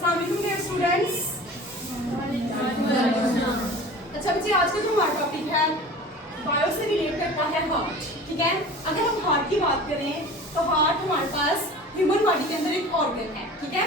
अस्सलाम वालेकुम dear students. अच्छा बच्चे, आज का जो हमारा टॉपिक है बायो से रिलेट करता है हार्ट। ठीक है, अगर हम हार्ट की बात करें तो हार्ट हमारे पास ह्यूमन बॉडी के अंदर एक ऑर्गन है। ठीक है,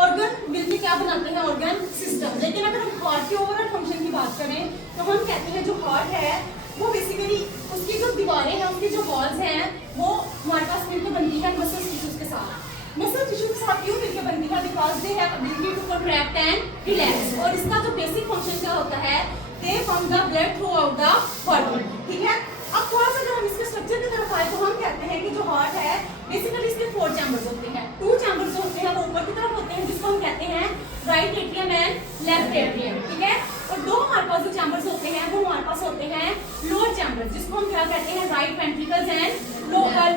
ऑर्गन मिलकर क्या बनाते हैं? Organ system. लेकिन अगर हम हार्ट के ओवरऑल फंक्शन की बात करें तो हम कहते हैं जो हार्ट है वो बेसिकली उसकी जो दीवारें हैं, उसकी जो वॉल्स हैं, वो हमारे पास मिलकर बनती है मसल टिश्यूज के साथ। मसल टिश्यू के साथ क्यों मिलकर बनती है? Because they have ability to contract and relax. और इसका जो बेसिक फंक्शन क्या होता है? They pump the blood throughout the body. ठीक है, अब थोड़ा सा जब हम इसके स्ट्रक्चर की तरफ आए तो हम कहते हैं कि जो हार्ट है बेसिकली इसके 4 चैम्बर्स होते हैं। 2 चैम्बर्स होते हैं वो ऊपर की तरफ होते हैं जिसको हम कहते हैं right atrium and left atrium. ठीक है, और दो हमारे पास जो चैम्बर्स होते हैं वो हमारे पास होते हैं लोअर चैम्बर्स जिसको हम क्या कहते हैं? Right ventricles and lower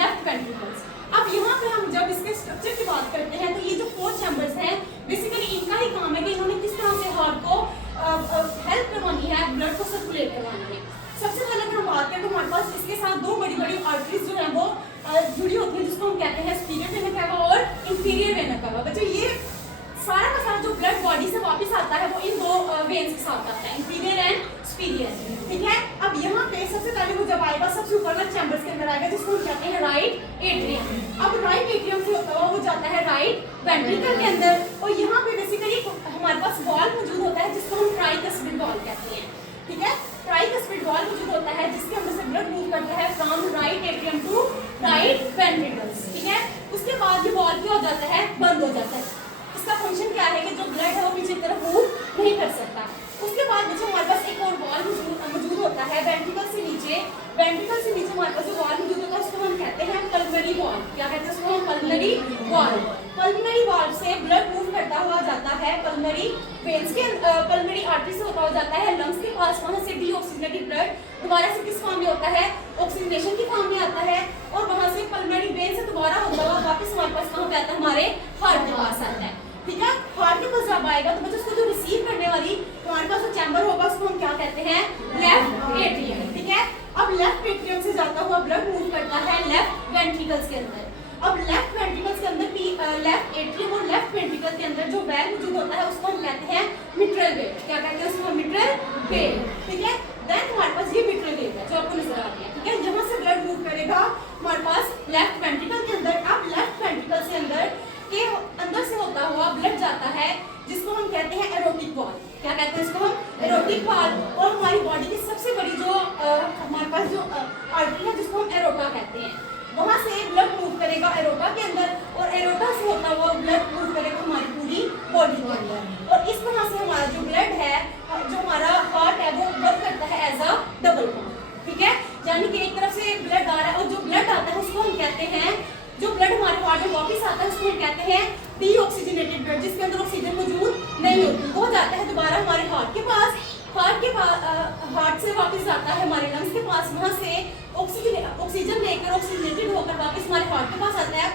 left ventricles. अब यहाँ पे हम जब इसके स्ट्रक्चर की बात करते हैं तो ये जो 4 चैम्बर्स हैं बेसिकली इनका ही काम है कि इन्होंने किस तरह से हार्ट को हेल्प करवानी है, ब्लड को सर्कुलेट करवानी है। सबसे पहले अगर हम बात करें तो हमारे पास इसके साथ 2 बड़ी बड़ी आर्टरीज जो है वो जुड़ी होती है जिसको हम कहते हैं सुपीरियर वेना कावा और इंफीरियर वेना कावा। बच्चों, ये सारा का सारा जो ब्लड बॉडी से वापस आता है वो इन 2 वेन्स के साथ आता है, इंफीरियर एंड सुपीरियर। ठीक है, अब यहाँ पे सबसे पहले वो जब आएगा सबसे ऊपर वाले चैम्बर्स के अंदर आएगा जिसको हम कहते हैं राइट एट्रियम। अब राइट एट्रियम से वो जाता है राइट वेंट्रिकल के अंदर और यहाँ पे बेसिकली हमारे पास वॉल मौजूद होता है जिसको हम ट्राइकस्पिड वॉल कहते हैं। ठीक है, ट्राइकस्पिड वॉल मौजूद होता है जिसके अंदर से ब्लड मूव करता है from right atrium to right ventricles. ठीक है, उसके बाद ये वॉल क्या हो जाता है? बंद हो जाता है। इसका फंक्शन क्या है कि जो ब्लड है वो पीछे की तरफ मूव नहीं कर सकता। उसके बाद बच्चों हमारे पास एक और वॉल मौजूद होता है वेंट्रिकल से नीचे। वेंट्रिकल से नीचे हमारे पास जो वॉल मौजूद होता है उसको हम कहते हैं पल्मोनरी वॉल। क्या कहते हैं उसको? हम पल्मोनरी वॉल। पल्मोनरी वॉल से ब्लड मूव करता हुआ जाता है पल्मोनरी वेन्स के पल्मोनरी आर्टरी से होता हुआ जाता है लंग्स के पास। वहां से डीऑक्सीजनेटेड ब्लड दोबारा से किस फॉर्म में होता है? ऑक्सीजनेशन की फॉर्म में आता है और वहां से पल्मोनरी वेन से दोबारा होता हुआ वापस हमारे पास कहां पे आता है? हमारे हार्ट के पास आता है। ठीक है, हार्ट के पास जब आएगा तो बच्चों उसको जो रिसीव करने वाली हमारे पास जो चैम्बर होगा उसको हम क्या कहते हैं? Left atrium. ठीक है, अब लेफ्ट एट्रियम से जाता हुआ ब्लड मूव करता है लेफ्ट वेंट्रिकल्स के अंदर। अब लेफ्ट वेंट्रिकल्स के अंदर लेफ्ट एट्रियम और लेफ्ट वेंट्रिकल के अंदर जो वेल मौजूद होता है उसको हम कहते हैं मिट्रल वेव। क्या कहते हैं उसको? Mitral wave. ठीक है, देन हमारे पास ये मिट्रल वेव है जो आपको नजर आ रही है। ठीक है, यहाँ से ब्लड मूव करेगा हमारे पास लेफ्ट वेंट्रिकल के अंदर। अब लेफ्ट वेंट्रिकल से अंदर से होता हुआ ब्लड जाता है जिसको हम कहते हैं एरोटिक वॉल। क्या कहते हैं इसको? हम एरोटिक वॉल। और हमारी बॉडी की सबसे बड़ी जो हमारे पास जो आर्टरी है जिसको हम एरोटा कहते हैं, वहां से ब्लड मूव करेगा एरोटा के अंदर और एरोटा से होता हुआ ब्लड मूव करेगा हमारी पूरी बॉडी के अंदर। और इस तरह से हमारा जो ब्लड है, जो हमारा हार्ट है वो वर्क करता है एज अ डबल पंप। ठीक है, यानी कि एक तरफ से ब्लड आ रहा है और जो ब्लड आता है उसको हम कहते हैं, जो ब्लड हमारे हार्ट में वापस आता है उसको हम कहते हैं डीऑक्सीजनेटेड ब्लड, जिसके अंदर ऑक्सीजन मौजूद नहीं होती। वो जाता है दोबारा हमारे हार्ट के पास। हार्ट से वापस आता है हमारे लंग्स के पास। वहां से ऑक्सीजन लेकर ऑक्सीजनेटेड होकर वापस हमारे हार्ट के पास आता है